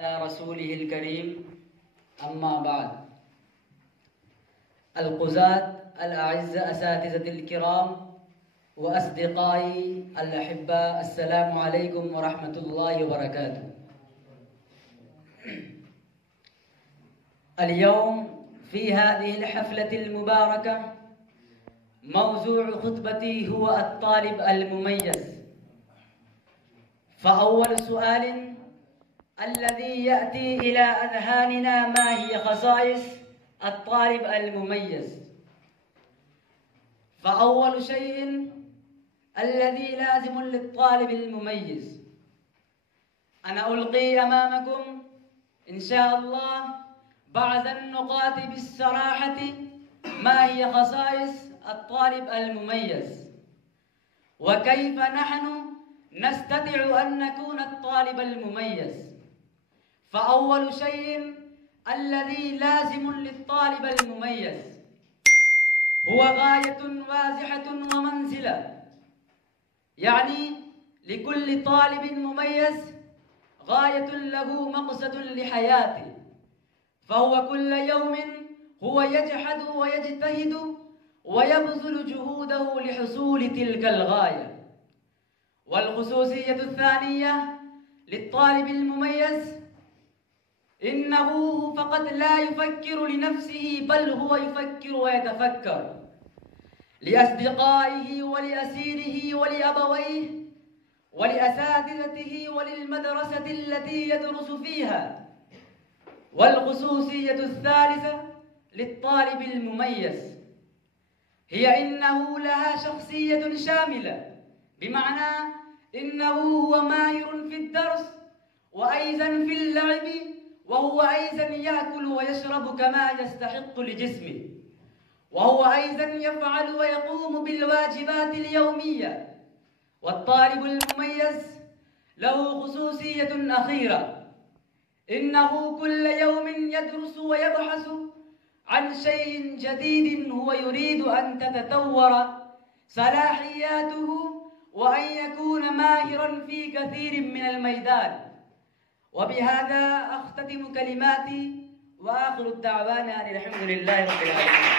رسوله الكريم. أما بعد، القزاة الأعزاء، أساتذة الكرام وأصدقائي الأحباء، السلام عليكم ورحمة الله وبركاته. اليوم في هذه الحفلة المباركة موضوع خطبتي هو الطالب المميز. فأول سؤال الذي يأتي إلى أذهاننا: ما هي خصائص الطالب المميز؟ فأول شيء الذي لازم للطالب المميز، أنا ألقي أمامكم إن شاء الله بعض النقاط بالصراحة ما هي خصائص الطالب المميز، وكيف نحن نستطيع أن نكون الطالب المميز. فأول شيء الذي لازم للطالب المميز هو غاية واضحة ومنزلة، يعني لكل طالب مميز غاية له مقصد لحياته، فهو كل يوم هو يجحد ويجتهد ويبذل جهوده لحصول تلك الغاية. والخصوصية الثانية للطالب المميز إنه فقط لا يفكر لنفسه، بل هو يفكر ويتفكر لأصدقائه ولأسيره ولأبويه ولأساتذته وللمدرسة التي يدرس فيها. والخصوصية الثالثة للطالب المميز هي إنه لها شخصية شاملة، بمعنى إنه هو ماهر في الدرس وأيضا في اللعب، وهو أيضا يأكل ويشرب كما يستحق لجسمه، وهو أيضا يفعل ويقوم بالواجبات اليومية. والطالب المميز له خصوصية أخيرة، إنه كل يوم يدرس ويبحث عن شيء جديد هو يريد أن تتطور صلاحياته وأن يكون ماهرا في كثير من الميدان. وبهذا أختتم كلماتي وآخر الدعوانا أن الحمد لله رب العالمين.